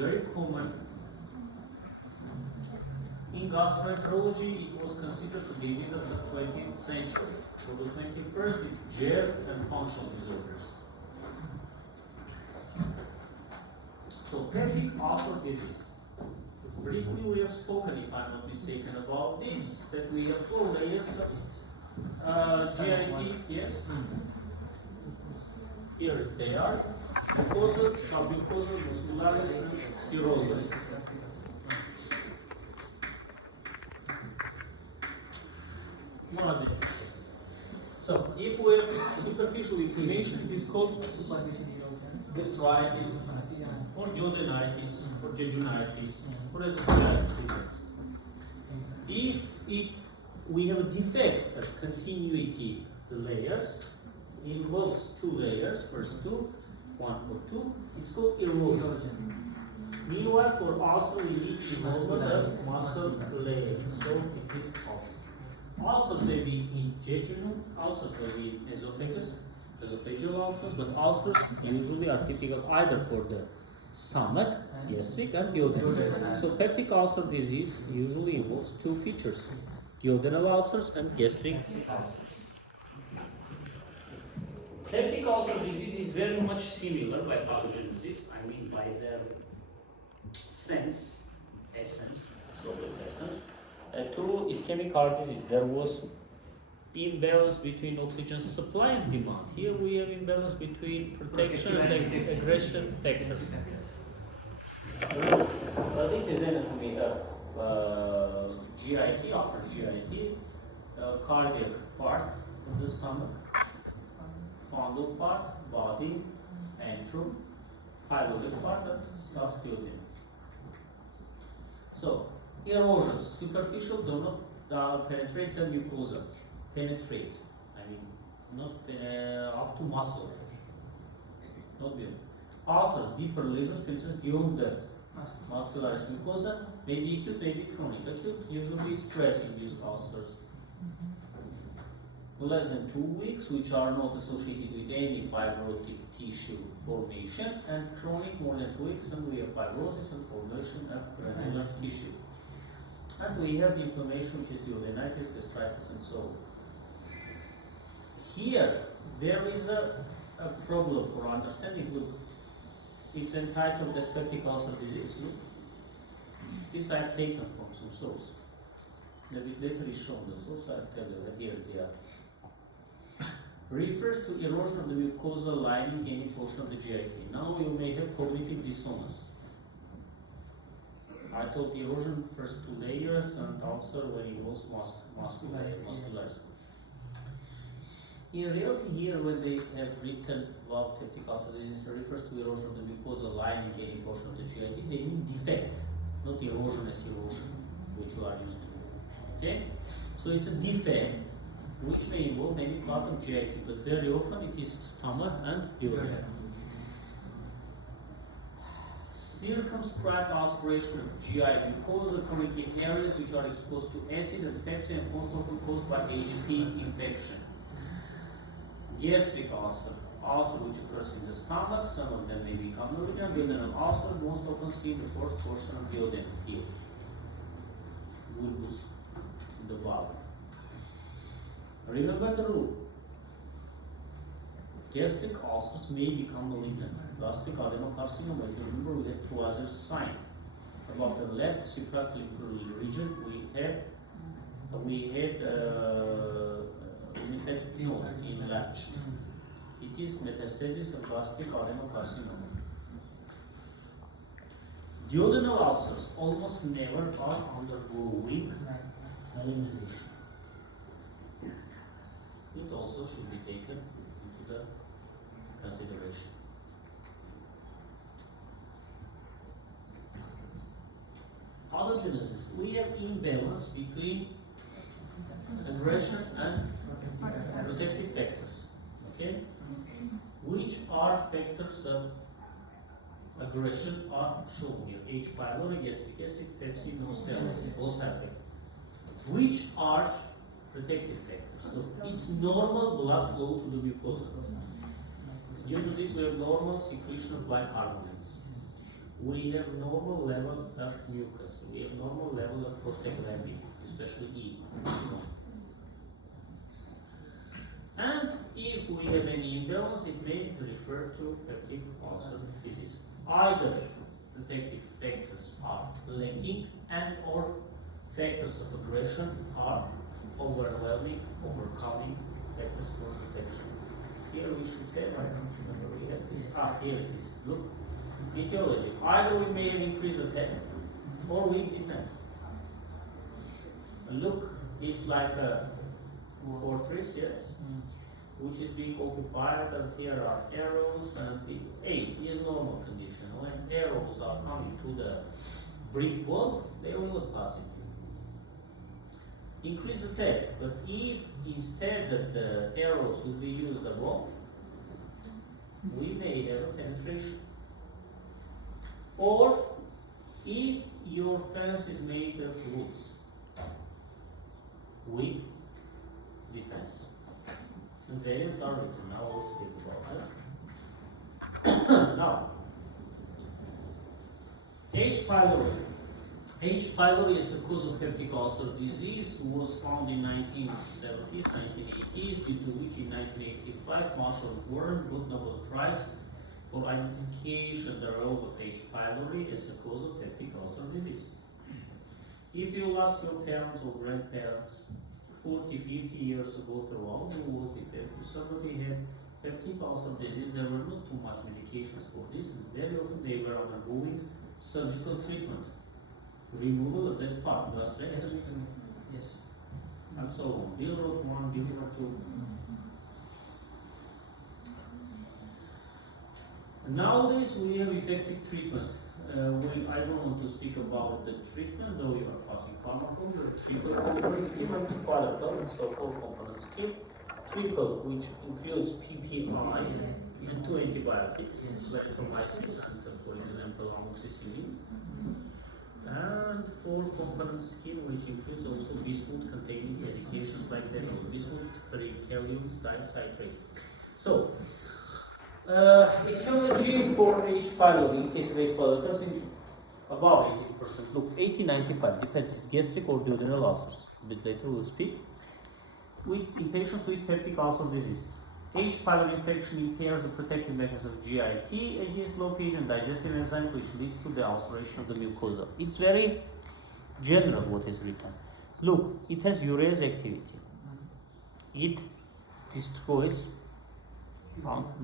very common. In gastroenterology, it was considered a disease of the 20th century. For the 21st, it's GERD and functional disorders. So, peptic ulcer disease. Briefly, we have spoken, if I'm not mistaken, about this, that we have 4 layers of GIT, yes? Here they are, mucosal, submucosal, muscularis, and serosal. So, if we have superficial inflammation, it is called gastritis, or duodenitis, or jejunitis, or esophagitis. If we have a defect of continuity, the layers involves 2 layers, first 2, 1 or 2, it's called erosion. Meanwhile, for ulcer, we need involvement of muscle layer, so it is ulcer. Ulcers may be in jejunum, ulcers may be in esophagus, esophageal ulcers, but ulcers usually are typical either for the stomach, gastric, and duodenal. So peptic ulcer disease usually involves 2 features, duodenal ulcers and gastric ulcers. Peptic ulcer disease is very much similar by pathogenesis, I mean by their essence, solid essence, to ischemic heart disease. There was imbalance between oxygen supply and demand. Here we have imbalance between protection and aggression factors. This is anatomy of GIT, upper GIT, cardiac part of the stomach, fundal part, body, antrum, pyloric part, and starts duodenum. So, erosions, superficial, do not penetrate the mucosa. Penetrate, I mean, not up to muscle, not beyond. Ulcers, deeper lesions, penetrate beyond the muscularis mucosa, may be acute, may be chronic. Acute, usually stress-induced ulcers. Less than 2 weeks, which are not associated with any fibrotic tissue formation, and chronic more than 2 weeks, and we have fibrosis and formation of granular tissue. And we have inflammation, which is duodenitis, gastritis, and so on. Here, there is a problem for understanding. Look, it's entitled peptic ulcer disease. Look. This I've taken from some source. A bit later is shown the source, I'll tell you that here they are. Refers to erosion of the mucosal lining any portion of the GIT. Now you may have cognitive dissonance. I told erosion first 2 layers and ulcer when it was muscularis. In reality, here when they have written about peptic ulcer disease, it refers to erosion of the mucosal lining any portion of the GIT. They mean defect, not erosion as erosion, which you are used to. Okay? So it's a defect which may involve any part of GIT, but very often it is stomach and duodenum. Circumscribed ulceration of GI mucosa occurring in areas which are exposed to acid and pepsin, and most often caused by HP infection. Gastric ulcer, ulcer which occurs in the stomach, some of them may become malignant. Duodenal ulcer, most often seen in the first portion of duodenum here. Bulbous in the bowel. Remember the rule. Gastric ulcers may become malignant. Gastric adenocarcinoma, if you remember, we had 2 other signs. About the left supraclavicular region, we had lymphatic node enlarged. It is metastasis of gastric adenocarcinoma. Duodenal ulcers almost never are undergoing malignization. It also should be taken into the consideration. Pathogenesis. We have imbalance between aggression and protective factors. Okay? Which are factors of aggression are shown here. H. pylori, gastric acid, Pepsi, no steroids, both happen. Which are protective factors? So it's normal blood flow to the mucosa. Due to this, we have normal secretion of bicarbonate. we have normal level of mucus, we have normal level of prostaglandin, especially E. And if we have any imbalance, it may refer to peptic ulcer disease. Either protective factors are lacking and or factors of aggression are overwhelming, overcoming factors for protection. Here we should have, I don't remember, we have this, here it is, look, etiology. Either we may have increased attack or weak defense. Look, it's like a fortress, yes, which is being occupied, and here are arrows, and the A is normal condition. When arrows are coming to the brick wall, they will not pass it. Increase attack, but if instead that the arrows will be used above, we may have a penetration. Or if your fence is made of woods, weak defense. And variants are written, now we'll speak about that. Now, H. pylori. H. pylori is a cause of peptic ulcer disease, was found in 1970s, 1980s, due to which in 1985 Marshall Warren got Nobel Prize for identification the role of H. pylori as a cause of peptic ulcer disease. If you ask your parents or grandparents 40, 50 years ago throughout the world, if somebody had peptic ulcer disease, there were not too much medications for this, and very often they were undergoing surgical treatment, removal of that part, gastrectomy, yes, and so on. Bill wrote one, Bill wrote two. Nowadays we have effective treatment. I don't want to speak about the treatment, though you are passing pharmacology, the triple component scheme and quadruple, so 4 component scheme. Triple, which includes PPI and 2 antibiotics, streptomycin and, for example, amoxicillin. And 4 component scheme, which includes also bismuth containing medications like bismuth, tricalcium dicitrate. So, etiology for H. pylori, in case of H. pylori, occurs in above 80%. Look, 80-95, depends, it's gastric or duodenal ulcers. A bit later we'll speak. In patients with peptic ulcer disease, H. pylori infection impairs the protective mechanism of GIT against low pH and digestive enzymes, which leads to the ulceration of the mucosa. It's very general what is written. Look, it has urease activity. It destroys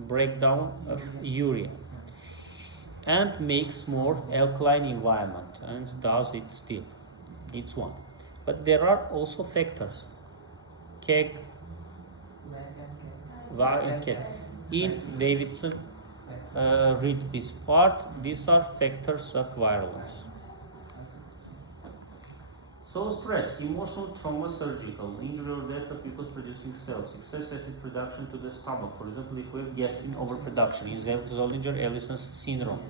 breakdown of urea and makes more alkaline environment, and does it still. It's one. But there are also factors. KEG, and KEG. In Davidson, read this part. These are factors of virulence. So stress, emotional trauma, surgical, injury or death of mucus producing cells, excess acid production to the stomach. For example, if we have gastrin overproduction in Zollinger-Ellison syndrome,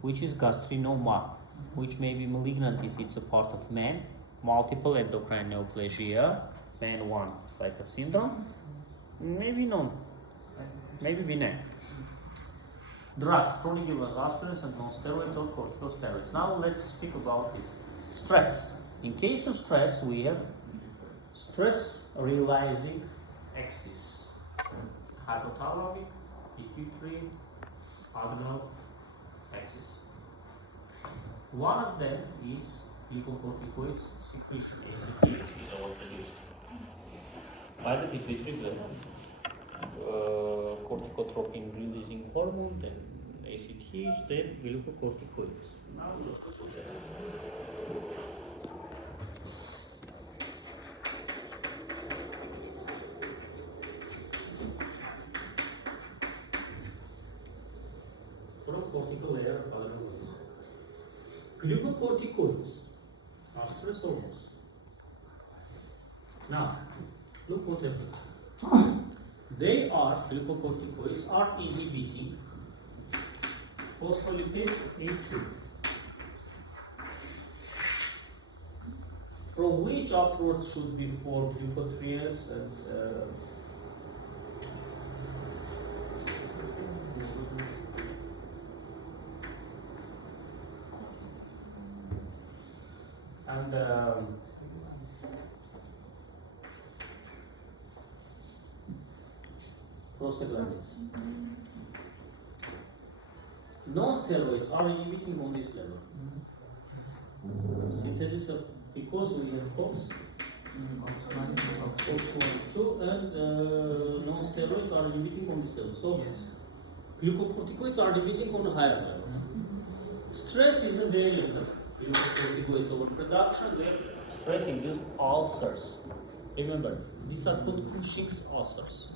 which is gastrinoma, which may be malignant if it's a part of man, multiple endocrine neoplasia, man 1, like a syndrome, maybe none, maybe benign. Drugs, chronic illness, aspirins and non-steroids or corticosteroids. Now let's speak about this. Stress. In case of stress, we have stress realizing axis. Hypothalamic, pituitary, adrenal axis. One of them is glucocorticoids secretion, ACTH, is all produced by the pituitary gland. Corticotropin releasing hormone, then ACTH, then glucocorticoids. Now look at that. From cortical layer of other hormones. Glucocorticoids are stress hormones. Now, look what happens. Glucocorticoids are inhibiting phospholipase A2, from which afterwards should be formed glucotrienes and And prostaglandins. Non-steroids are inhibiting on this level. Synthesis of, because we have COX, COX-1, 2, and non-steroids are inhibiting on this level. So glucocorticoids are inhibiting on the higher level. Stress is a variant of glucocorticoids overproduction where stress-induced ulcers. Remember, these are called Cushing's ulcers.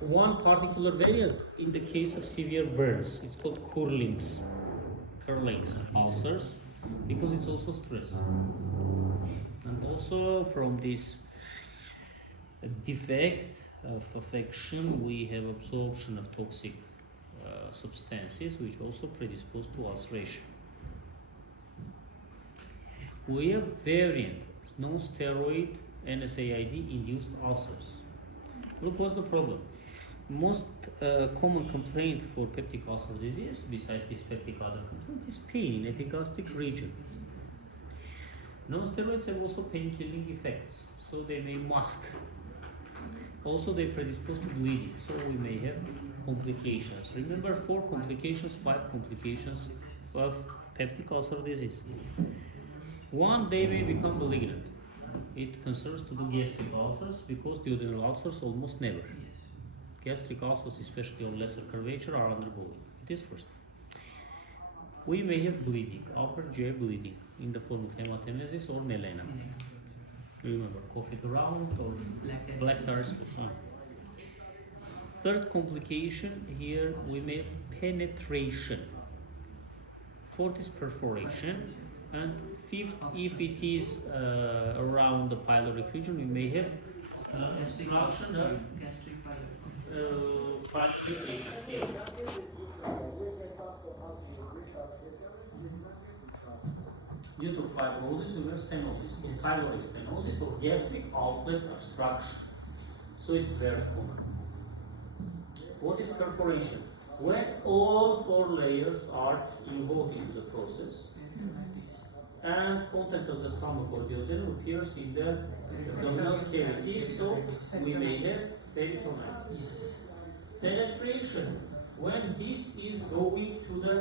One particular variant in the case of severe burns, it's called Curling's ulcers, because it's also stress. And also from this defect of affection, we have absorption of toxic substances, which also predispose to ulceration. We have variant non-steroid NSAID induced ulcers. Look, what's the problem? Most common complaint for peptic ulcer disease, besides dyspeptic other complaint, is pain in epigastric region. Non-steroids have also pain-killing effects, so they may mask. Also, they predispose to bleeding, so we may have complications. Remember, 4 complications, 5 complications of peptic ulcer disease. One, they may become malignant. It concerns to the gastric ulcers, because duodenal ulcers almost never. Gastric ulcers, especially on lesser curvature, are undergoing. It is first. We may have bleeding, upper GI bleeding, in the form of hematemesis or melena. Remember, coffee ground or black tar sauce. Third complication, here we may have penetration. Fourth is perforation. And fifth, if it is around the pyloric region, we may have obstruction of pyloric region. Due to fibrosis, we have stenosis, pyloric stenosis or gastric outlet obstruction. So it's very common. What is perforation? When all 4 layers are involved in the process, and contents of the stomach or duodenum appears in the abdominal cavity, so we may have peritonitis. Penetration, when this is going to the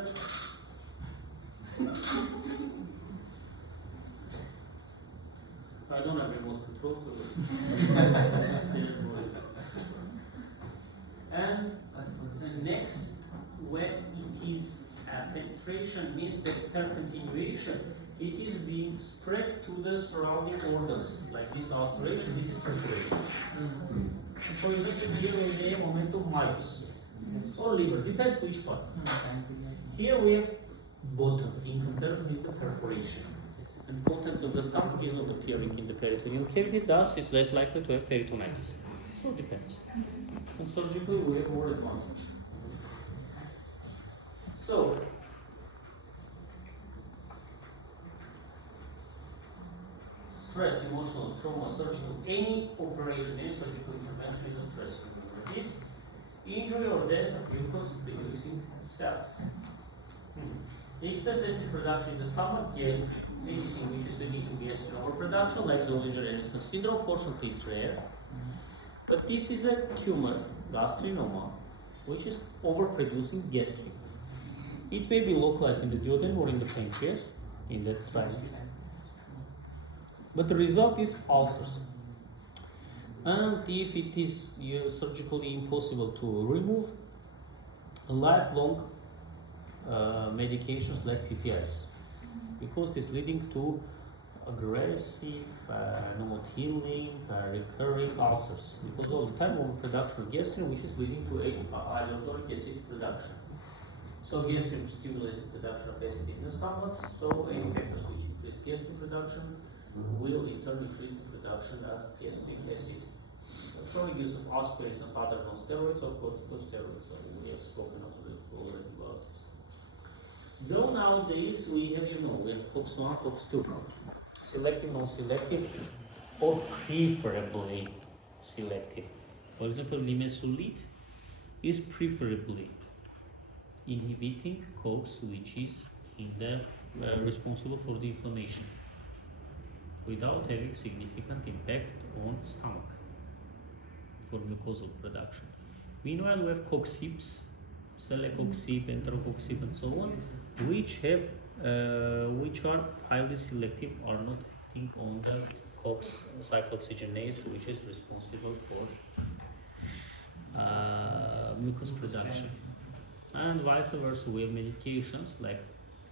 I don't have remote control to it. And next, when it is penetration, means that per continuation, it is being spread to the surrounding organs, like this ulceration, this is perforation. For example, here we may have momentum myos or liver, depends which part. Here we have bottom in comparison with the perforation. And contents of the stomach is not appearing in the peritoneal cavity, thus it's less likely to have peritonitis. So it depends. And surgically we have more advantage. So, stress, emotional, trauma, surgical, any operation, any surgical intervention is a stress. This injury or death of glucose-producing cells. Excess acid production in the stomach, gastric, anything which is leading to gastric overproduction, like Zollinger-Ellison syndrome, fortunately it's rare. But this is a tumor, gastrinoma, which is overproducing gastric. It may be localized in the duodenum or in the pancreas, in the triangle. But the result is ulcers. And if it is surgically impossible to remove, lifelong medications like PPIs, because this leading to aggressive, not healing, recurring ulcers, because all the time overproduction of gastrin, which is leading to hyaluronic acid production. So gastrin stimulates the production of acid in the stomach, so any factors which increase gastrin production will in turn increase the production of gastric acid. Chronic use of aspirins and other non-steroids or corticosteroids, so we have spoken already about this. Though nowadays we have, we have COX-1, COX-2, selective, non-selective, or preferably selective. For example, nimesulide is preferably inhibiting COX, which is in the responsible for the inflammation without having significant impact on stomach for mucosal production. Meanwhile, we have coccyps, celecoxib, enterocoxib, and so on, which are highly selective, are not acting on the COX cyclooxygenase, which is responsible for mucus production. And vice versa, we have medications like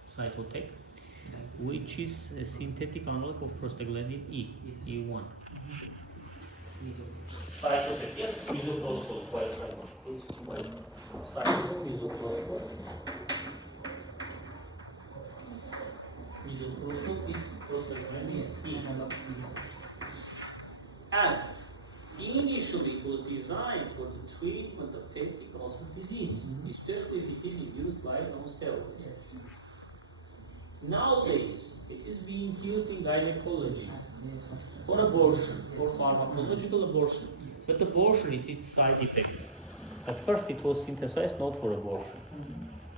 Cytotec, which is a synthetic analog of prostaglandin E, E1. Cytotec, yes, misoprostol, quite cycle. It's quite cycle, misoprostol. Misoprostol is prostaglandin E. And initially it was designed for the treatment of peptic ulcer disease, especially if it is induced by non-steroids. Nowadays, it is being used in gynecology for abortion, for pharmacological abortion. But abortion is its side effect. At first, it was synthesized not for abortion.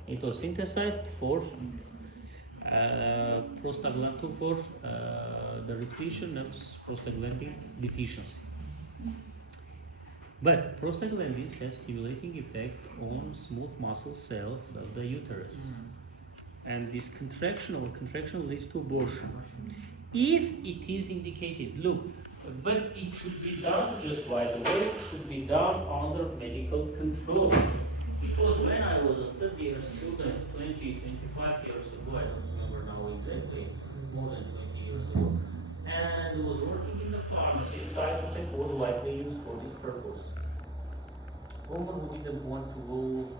It was synthesized for prostaglandin, for the repletion of prostaglandin deficiency. But prostaglandins have stimulating effect on smooth muscle cells of the uterus. And this contraction leads to abortion. If it is indicated, look, but it should be done, just by the way, it should be done under medical control. Because when I was a third-year student, 25 years ago, I don't remember now exactly, more than 20 years ago, and was working in the pharmacy, Cytotec was likely used for this purpose. Woman who didn't want to go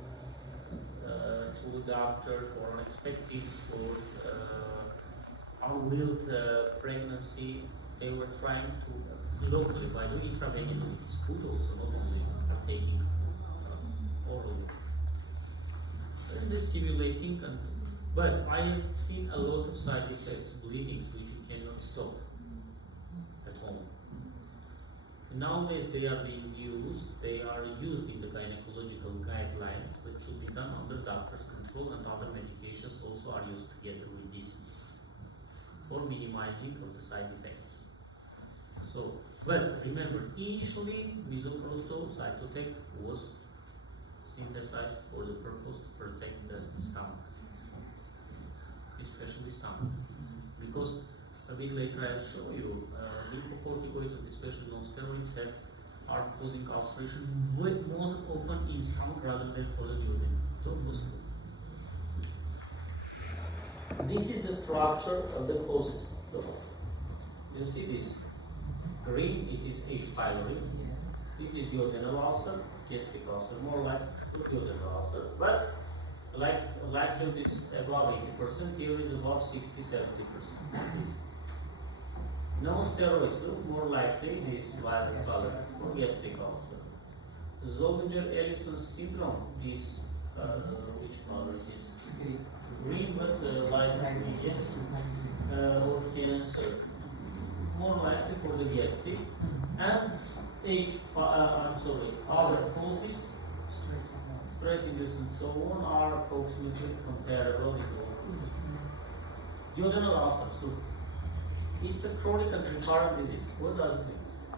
to the doctor for unexpected or unwilled pregnancy, they were trying to locally, by doing intravenous, it is good also, not only taking orally. And the stimulating, but I have seen a lot of side effects, bleedings, which you cannot stop at home. Nowadays they are being used, they are used in the gynecological guidelines, but should be done under doctor's control, and other medications also are used together with this for minimizing of the side effects. So, but remember, initially misoprostol, Cytotec was synthesized for the purpose to protect the stomach, especially stomach, because a bit later I'll show you glucocorticoids, and especially non-steroids, are causing ulceration most often in stomach rather than for the duodenum. This is the structure of the causes. You see this green, it is H. pylori. This is duodenal ulcer, gastric ulcer, more like duodenal ulcer. But likelihood is above 80%, here is above 60-70%. No steroids look more likely this violet color for gastric ulcer. Zollinger-Ellison syndrome is which color is this? Green, but light green, yes. Or cancer, more likely for the gastric. And other causes, stress-induced and so on, are approximately comparable in all. Duodenal ulcers, look. It's a chronic and recurrent disease. What does it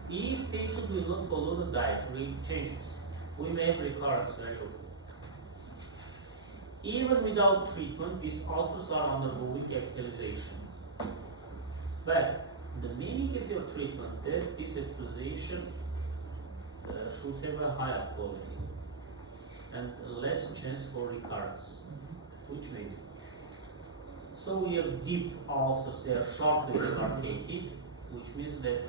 mean? If patient will not follow the dietary changes, we may have recurrence very often. Even without treatment, these ulcers are undergoing capitalization. But the meaning of your treatment, that this capitalization should have a higher quality and less chance for recurrence, which may be. So we have deep ulcers, they are sharply demarcated, which means that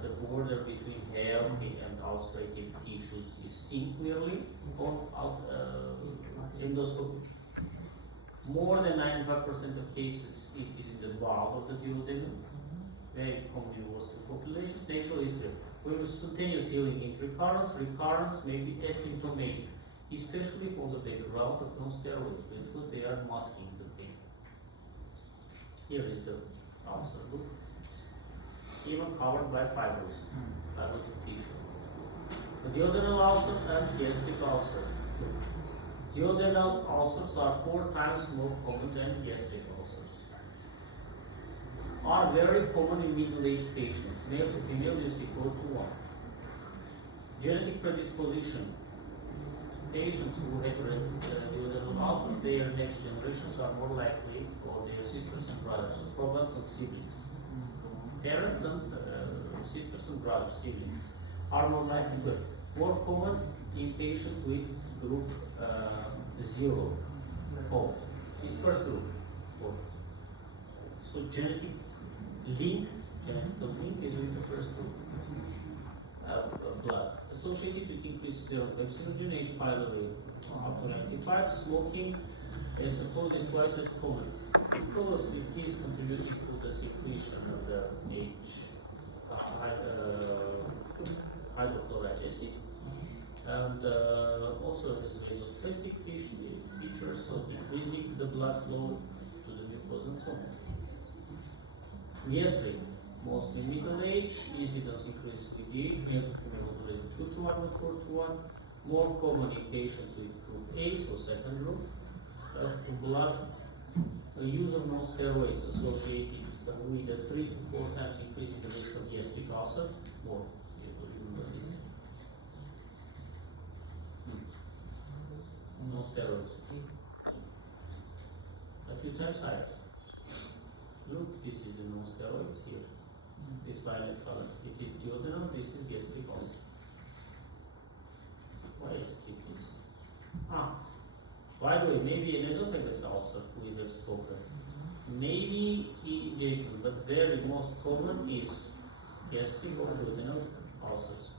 the border between healthy and ulcerative tissues is seen clearly on endoscopy. More than 95% of cases, it is in the valve of the duodenum, very common in Western populations. Natural history, when the spontaneous healing in recurrence may be asymptomatic, especially for the background of non-steroids, because they are masking the pain. Here is the ulcer, look, even covered by fibrous, fibrotic tissue. The duodenal ulcer and gastric ulcer. Duodenal ulcers are 4 times more common than gastric ulcers. Are very common in middle-aged patients, male to female, you see 4 to 1. Genetic predisposition. Patients who had duodenal ulcers, their next generations are more likely, or their sisters and brothers, so problems and siblings. Parents and sisters and brothers, siblings, are more likely to have. More common in patients with group 0. Oh, it's first group. 4. So genetic genetical link is with the first group of blood. Associated with increased serum pepsinogen, H. pylori up to 95. Smoking, I suppose, is twice as common. Because it is contributing to the secretion of the hydrochloric acid. And also it has vasospastic features, so increasing the blood flow to the mucosa and so on. Gastric, mostly middle age, incidence increases with the age, male to female already 2 to 1 and 4 to 1. More common in patients with group A, so second group of blood. Use of non-steroids associated with a 3 to 4 times increase in the risk of gastric ulcer. More, no steroids. A few times higher. Look, this is the non-steroids here. This violet color. It is duodenal, this is gastric ulcer. Why I skip this? By the way, maybe an esophagus ulcer we have spoken. Maybe injection, but very most common is gastric or duodenal ulcers.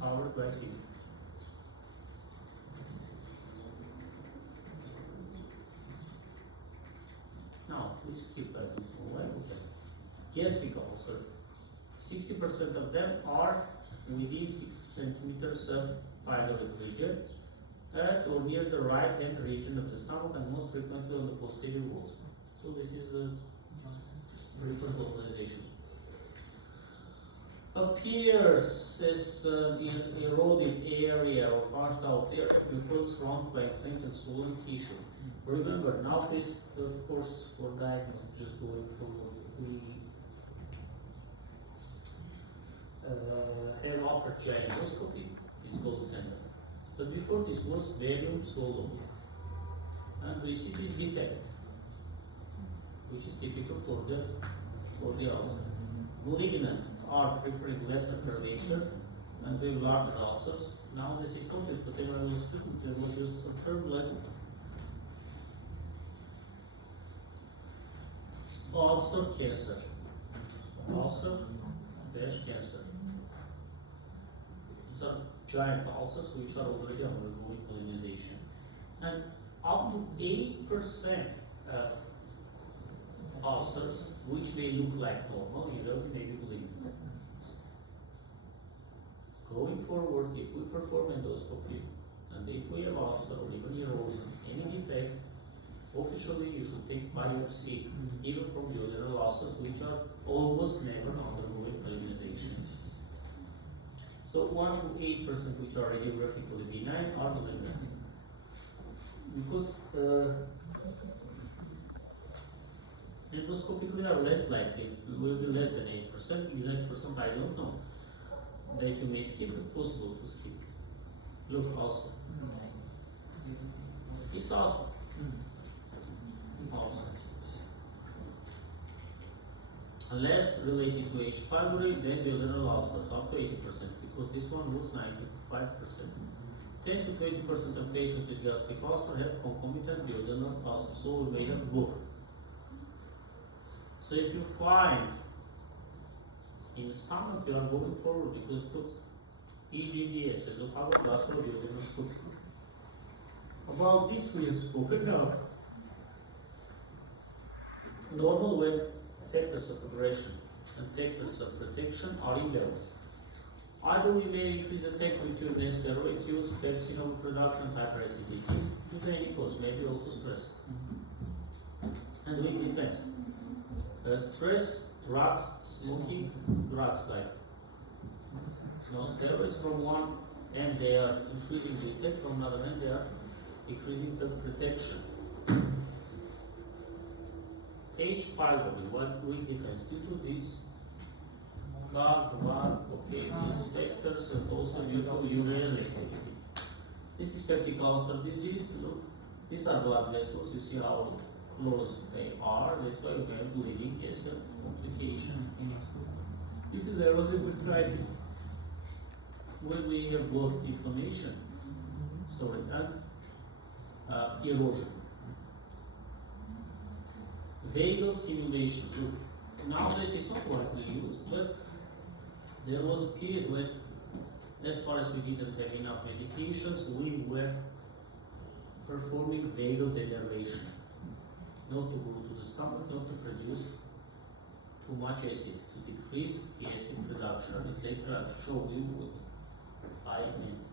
Covered by fever. Now, please skip that. Okay. Gastric ulcer. 60% of them are within 6 centimeters of pyloric region at or near the right hand region of the stomach and most frequently on the posterior wall. So this is a preferred localization. Appears as an eroded area or washed out area of mucosa surrounded by inflamed and swollen tissue. Remember, now this, of course, for diagnosis, just going forward, we have upper GI endoscopy, it's gold standard. But before this was barium swallow. And we see this defect, which is typical for the ulcer. Malignant are preferring lesser curvature and we have larger ulcers. Now this is complex, but when I was a student, there was just a term like ulcer cancer. Ulcer dash cancer. These are giant ulcers which are already undergoing colonization. And up to 8% of ulcers, which may look like normal, you know, maybe believe. Going forward, if we perform endoscopy, and if we have ulcer or even erosion, any defect, officially you should take biopsy, even from duodenal ulcers, which are almost never undergoing colonization. So 1 to 8% which are radiographically benign are malignant. Because endoscopically are less likely, will be less than 8%, exact percent I don't know. That you may skip, but possible to skip. Look also. It's awesome. Awesome. Less related to H. pylori than duodenal ulcers, up to 80%, because this one was 95%. 10 to 20% of patients with gastric ulcer have concomitant duodenal ulcer, so we may have both. So if you find in the stomach, you are going forward because it puts EGDS, esophagogastric duodenoscopy. About this we have spoken now. Normal when factors of aggression and factors of protection are imbalance. Either we may increase attack with steroids use, pepsinogen production, hyperacidity, due to any cause, maybe also stress. And weak defense. Stress, drugs, smoking, drugs like no steroids from one end, they are increasing the effect, from another end, they are decreasing the protection. H. pylori, what big difference due to this these factors and also due to urinary activity. This is peptic ulcer disease. Look, these are blood vessels. You see how close they are. That's why we have bleeding as a complication. This is erosive arthritis. When we have both inflammation, and erosion. Vagal stimulation. Look, nowadays it's not widely used, but there was a period when, as far as we didn't have enough medications, we were performing vagal denervation. Not to go to the stomach, not to produce too much acid, to decrease the acid production. And later I'll show you what I meant.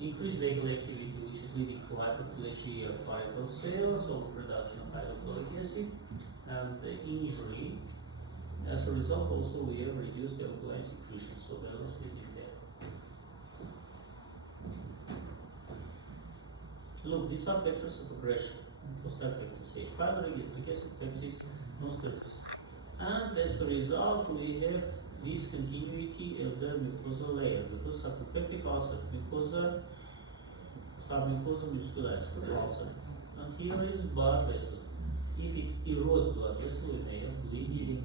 Increased vagal activity, which is leading to hyperplasia of vital cells, overproduction of hydrochloric acid, and the injury. As a result, also we have reduced the alkaline secretion, so balance is impaired. Look, these are factors of aggression. Hostile factors: H. pylori, gastric acid, Peptic, non-steroids. And as a result, we have discontinuity of the mucosal layer because subpeptic ulcer, mucosa, submucosa muscularis, ulcer. And here is blood vessel. If it erodes blood vessel, we may have bleeding.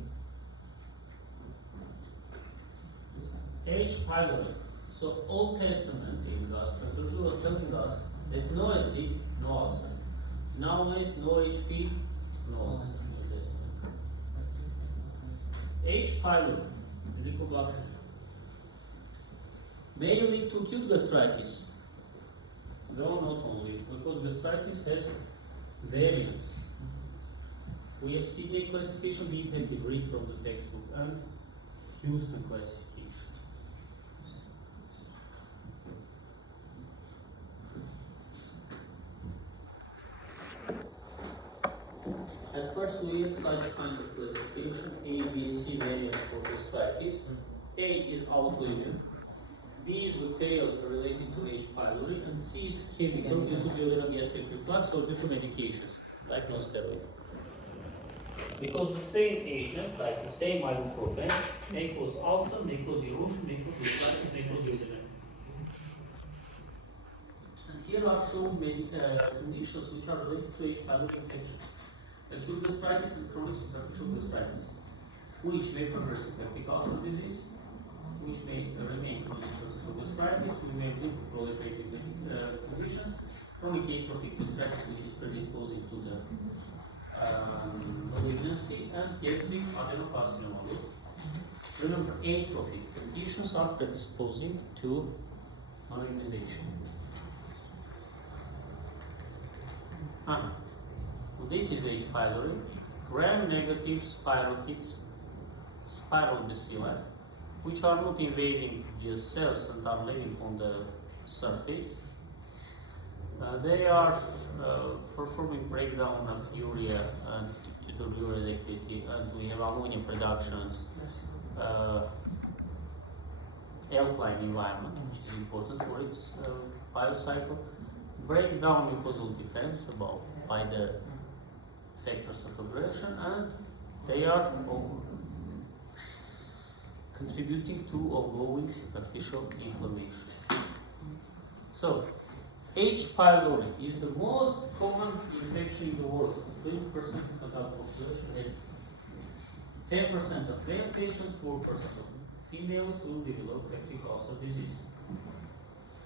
H. pylori. So Old Testament in gastroenterology was telling us that no acid, no ulcer. Nowadays, no HP, no ulcer. New Testament. H. pylori. Helicobacter. May lead to acute gastritis. No, not only, because gastritis has variants. We have CDA classification, B10 read from the textbook, and Houston classification. At first we had such kind of classification, A, B, C variants for gastritis. A is autoimmune, B is bacterial related to H. pylori, and C is chemical due to biliary gastric reflux or due to medications, like non-steroid. Because the same agent, like the same ibuprofen, may cause ulcer, may cause erosion, may cause gastritis, may cause urinary. And here are shown conditions which are related to H. pylori infection. Acute gastritis and chronic superficial gastritis, which may progress to peptic ulcer disease, which may remain chronic superficial gastritis, we may live with proliferative conditions, chronic atrophic gastritis, which is predisposing to the malignancy, and gastric adenocarcinoma. Remember, atrophic conditions are predisposing to malignization. This is H. pylori, gram-negative spirochetes, spiral bacilli, which are not invading the cells and are living on the surface. They are performing breakdown of urea and due to urea activity, and we have ammonia productions, alkaline environment, which is important for its biocycle. Breakdown mucosal defense by the factors of aggression, and they are contributing to ongoing superficial inflammation. So, H. pylori is the most common infection in the world. 20% of adult population has 10% of male patients, 4% of females will develop peptic ulcer disease.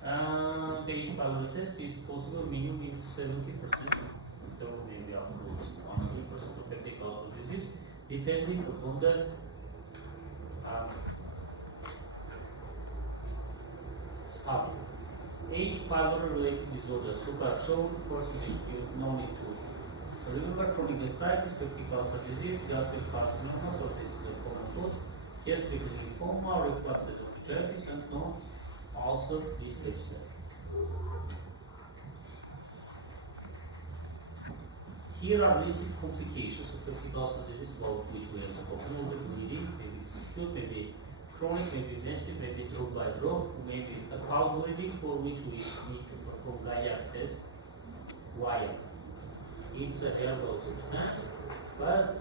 The H. pylori test is possible minimum in 70%, or maybe up to 100% of peptic ulcer disease, depending upon the study. H. pylori related disorders are shown, of course, no need to remember: chronic gastritis, peptic ulcer disease, gastric carcinoma, so this is a common cause, gastric lymphoma, reflux esophagitis, and no ulcer dyspepsia. Here are listed complications of peptic ulcer disease, about which we have spoken already: bleeding, maybe acute, maybe chronic, maybe massive, maybe drop by drop, maybe acute bleeding, for which we need to perform perform Gaia test. Why? It's a herbal substance, but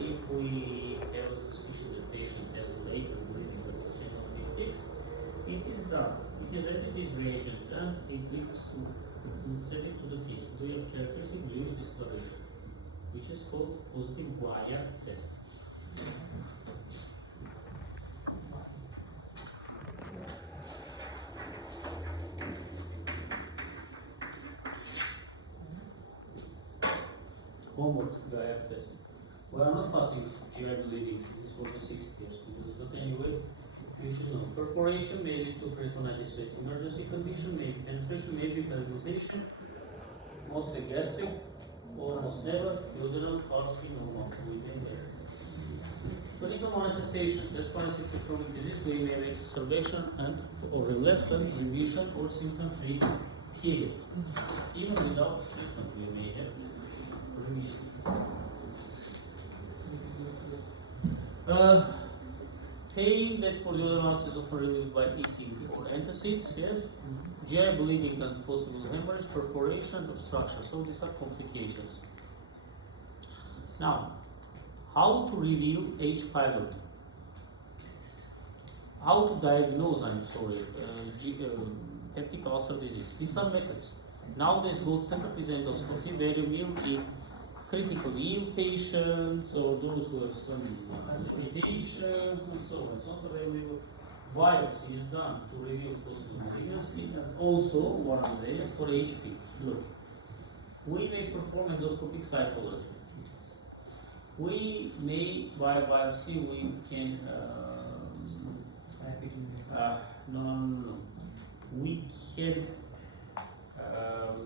if we have a suspicion that patient has a later bleeding that cannot be fixed, it is done. It has added this reagent and it leads to set it to the feces. We have characteristic bluish discoloration, which is called positive Gaia test. Homework Gaia test. We are not passing GI bleeding, this for the 6th year students, but anyway, you should know. Perforation may lead to peritonitis, so it's emergency condition, maybe penetration, maybe polarization, mostly gastric, almost never, duodenal, carcinoma within there. Clinical manifestations, as far as it's a chronic disease, we may have exacerbation and or relapse and remission or symptom-free period. Even without treatment, we may have remission. Pain that for the other ones is often relieved by eating or antacids, yes. GI bleeding and possible hemorrhage, perforation, and obstruction. So these are complications. Now, how to reveal H. pylori? How to diagnose, peptic ulcer disease? These are methods. Nowadays, gold standard is endoscopy, where you will in critically ill patients or those who have some limitations and so on. It's not available. Biopsy is done to reveal possible malignancy, and also one of the areas for HP. Look, we may perform endoscopic cytology. We may, by biopsy, we can we can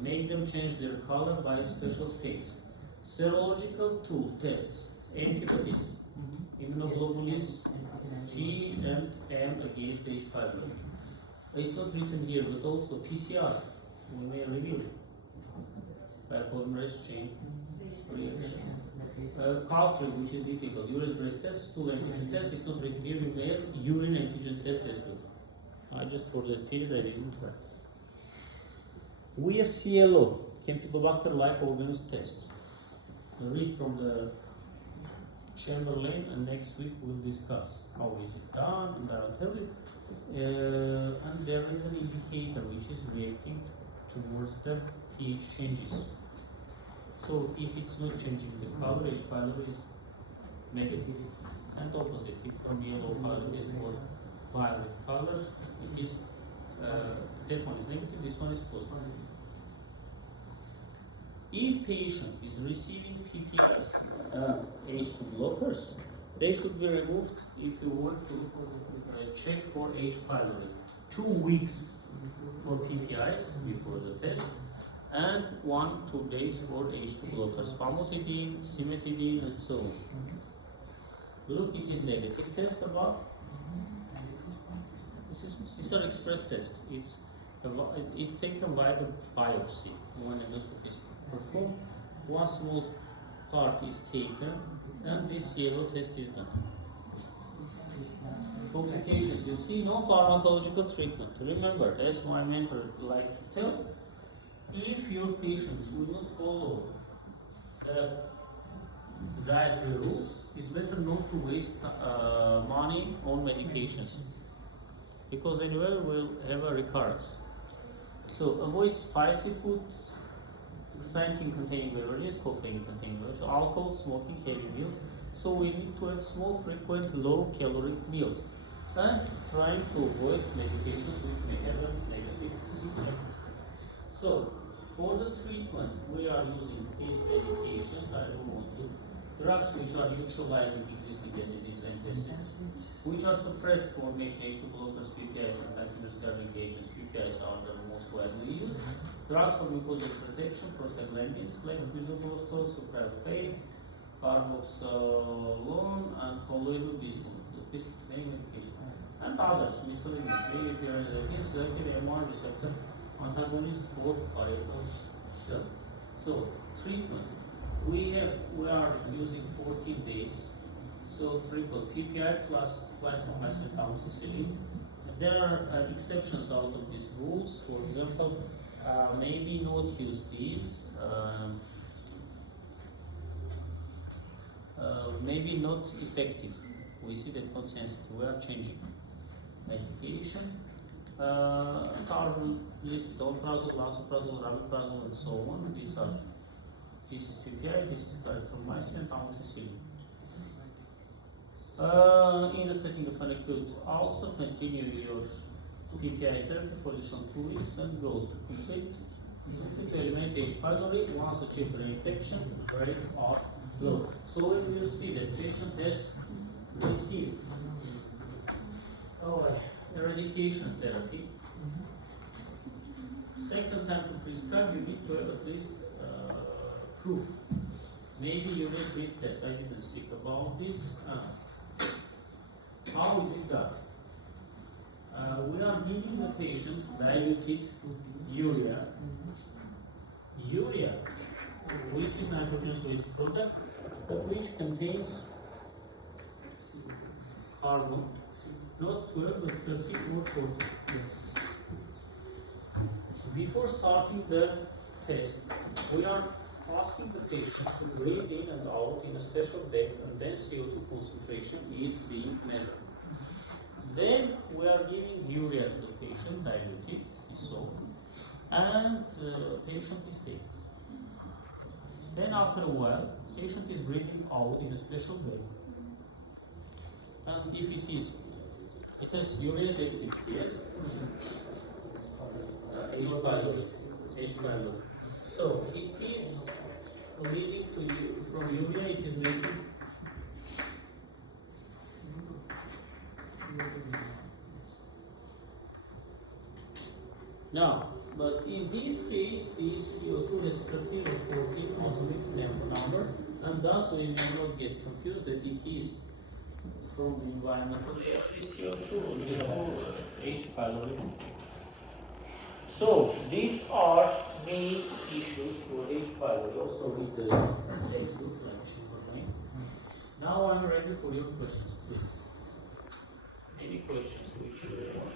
make them change their color by special states. Serological tool tests antibodies, immunoglobulins G and M against H. pylori. It's not written here, but also PCR we may reveal by polymerase chain reaction. Culture, which is difficult. Urine breast test, stool antigen test. It's not written here. We may have urine antigen test as well. I just for that period I didn't write. We have CLO, Campylobacter-like organisms tests. Read from the Chamberlain, and next week we'll discuss how is it done, and I'll tell you. And there is an indicator which is reacting towards the pH changes. So if it's not changing the color, H. pylori is negative, and opposite. If from yellow color is more violet color, it is that one is negative, this one is positive. If patient is receiving PPIs and H2 blockers, they should be removed if you want to check for H. pylori. 2 weeks for PPIs before the test, and 1-2 days for H2 blockers, famotidine, cimetidine, and so on. Look, it is negative test above. These are express tests. It's taken by the biopsy when endoscopy is performed. One small part is taken, and this yellow test is done. Complications, you see, no pharmacological treatment. Remember, as my mentor liked to tell, if your patients will not follow the dietary rules, it's better not to waste money on medications, because anyway we'll have a recurrence. So avoid spicy food, xanthine containing beverages, caffeine containing beverages, alcohol, smoking, heavy meals. So we need to have small, frequent, low caloric meals, and trying to avoid medications which may have a negative effect. So for the treatment, we are using these medications. I don't want to drugs which are neutralizing existing acids and acids, which are suppressed formation H2 blockers, PPIs, and antimuscarinic agents. PPIs are the most widely used. Drugs for mucosal protection, prostaglandins like bisoprostol, supraphate, carboxolone, and colloidal bismuth. Those many medications. And others, miscellaneous, maybe pyrazine, selective M1 receptor antagonist for parietal cell. So treatment, we are using 14 days. So triple PPI plus clindamycin, amoxicillin. There are exceptions out of these rules. For example, maybe not use these. Maybe not effective. We see that not sensitive. We are changing medication. Carbon listed omeprazole, lansoprazole, rabeprazole, and so on. This is PPI, this is clarithromycin, and amoxicillin. In the setting of an acute ulcer, continue your PPI therapy for additional 2 weeks and go to complete to eliminate H. pylori. Once achieved reinfection, rates are low. So when you see that patient has received eradication therapy, second time to prescribe, you need to have at least proof. Maybe you need bleed test. I didn't speak about this. How is it done? We are giving the patient diluted urea, which is nitrogenous waste product, but which contains carbon, not 12 but 30 or 40. Yes. Before starting the test, we are asking the patient to breathe in and out in a special bag, and then CO2 concentration is being measured. Then we are giving urea to the patient, diluted, soap, and the patient is taken. Then after a while, patient is breathing out in a special bag. And if it has urea activity, yes? H. pylori. So it is leading to from urea, it is making now, but in this case, this CO2 has 13 or 14 atomic number, and thus we may not get confused that it is from the environmental CO2 or H. pylori. So these are main issues for H. pylori. Also read the textbook. Now I'm ready for your questions, please. Any questions which you want?